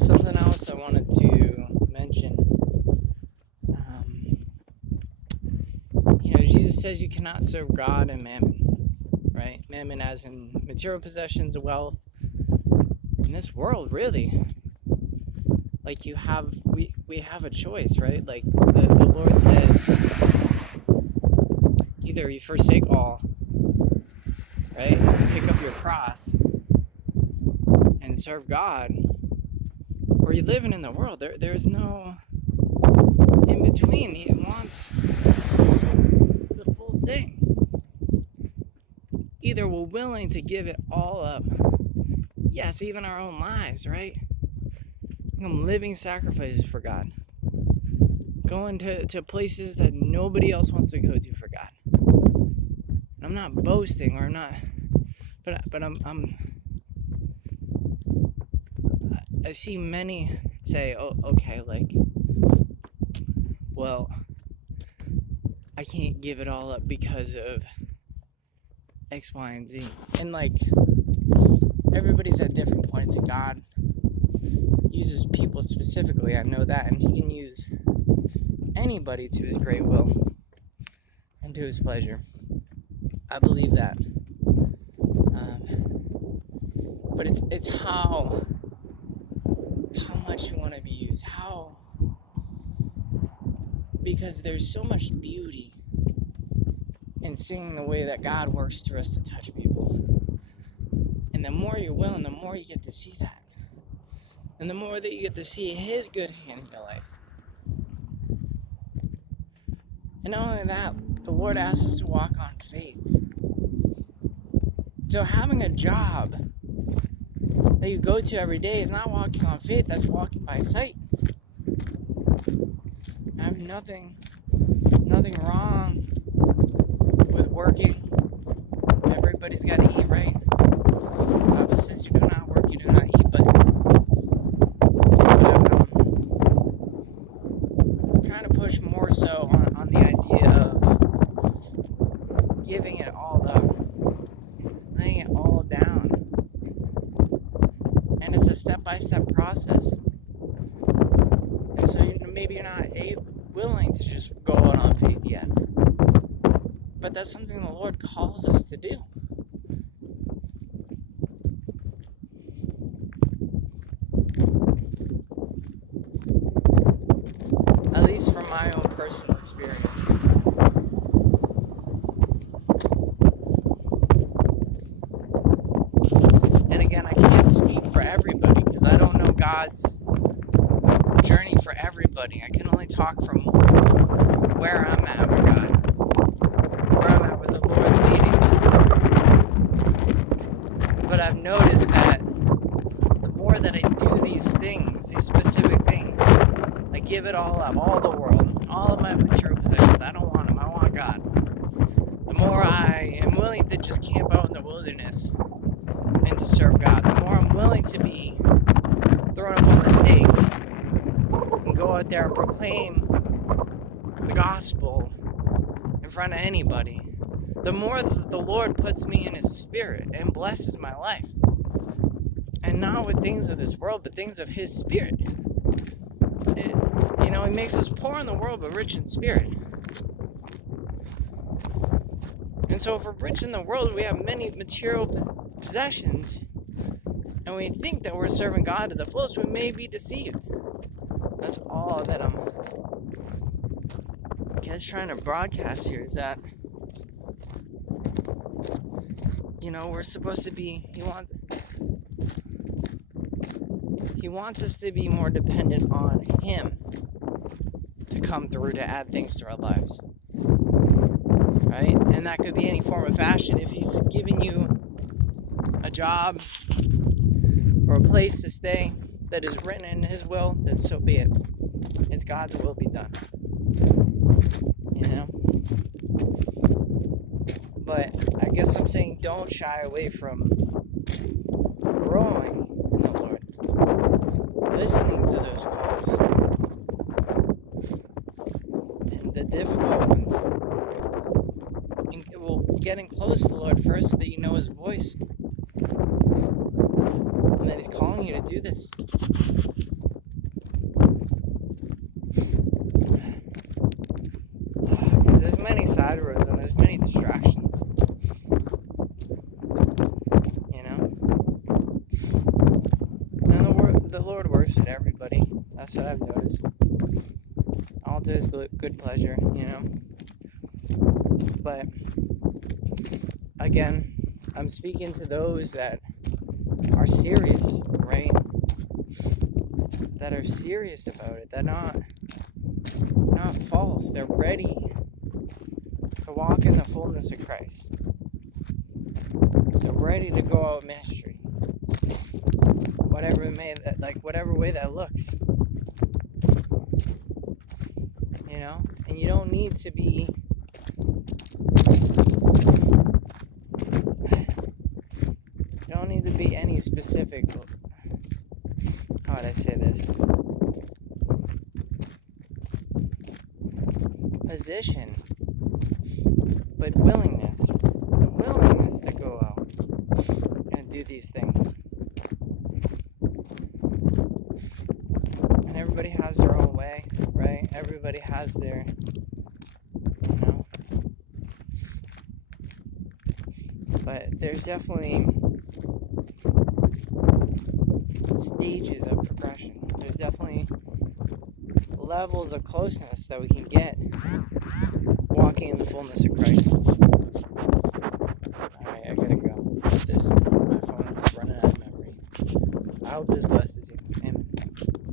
Something else I wanted to mention. Jesus says you cannot serve God and mammon, right? Mammon as in material possessions, wealth. In this world, really, like we have a choice, right? Like the Lord says, either you forsake all, right? Pick up your cross and serve God, or you're living in the world. There's no in between. He wants the full thing. Either we're willing to give it all up. Yes, even our own lives, right? Become living sacrifices for God. Going to places that nobody else wants to go to for God. And I'm not boasting, or I'm not, but I see many say, oh, okay, like, well, I can't give it all up because of X, Y, and Z. And like, everybody's at different points, and God uses people specifically. I know that, and He can use anybody to His great will and to His pleasure. I believe that. But it's how much you want to be used. Because there's so much beauty in seeing the way that God works through us to touch people. And the more you're willing, the more you get to see that. And the more that you get to see His good hand in your life. And not only that, the Lord asks us to walk on faith. So having a job that you go to every day is not walking on faith, that's walking by sight. I have nothing wrong with working. Everybody's got to eat, right? The Bible says you do not work, you do not eat, but I'm trying to push more so on the idea of giving it all up, laying it all down. And it's a step-by-step process. And so maybe you're not willing to just go out on faith yet. But that's something the Lord calls us to do. At least from my own personal experience. And again, I can't speak for everybody because I don't know God's journey for everybody. I can only talk from where I'm at with God, where I'm at with the Lord's leading. But I've noticed that the more that I do these things, these specific things, I give it all up, all the world, all of my material possessions. I don't want them, I want God. The more I am willing to just camp out in the wilderness and to serve God, the more I'm willing to be thrown up on the stake and go out there and proclaim the gospel in front of anybody, the more that the Lord puts me in His Spirit and blesses my life. And not with things of this world, but things of His Spirit. He makes us poor in the world, but rich in spirit. And so if we're rich in the world, we have many material possessions, and we think that we're serving God to the fullest, we may be deceived. That's all that I'm trying to broadcast here, is that, we're supposed to be, He wants us to be more dependent on Him to come through to add things to our lives. Right? And that could be any form of fashion. If He's giving you a job or a place to stay that is written in His will, then so be it. It's God's will be done. But I guess I'm saying don't shy away from growing in the Lord. Listening to those calls. And the difficult ones. And getting close to the Lord first so that you know His voice. And that He's calling you to do this. the Lord works with everybody. That's what I've noticed. All to his good pleasure, you know. But again, I'm speaking to those that are serious, right? That are serious about it. They're not false. They're ready to walk in the fullness of Christ. They're ready to go out ministry, whatever way that looks, you know. And you don't need to be, any specific, how would I say this, position, but the willingness to go out and do these things. And everybody has their own way, right? Everybody has their, you know. But there's definitely stages of progression. There's definitely levels of closeness that we can get walking in the fullness of Christ. Alright, I gotta go. My phone's running out of memory. I hope this blesses you.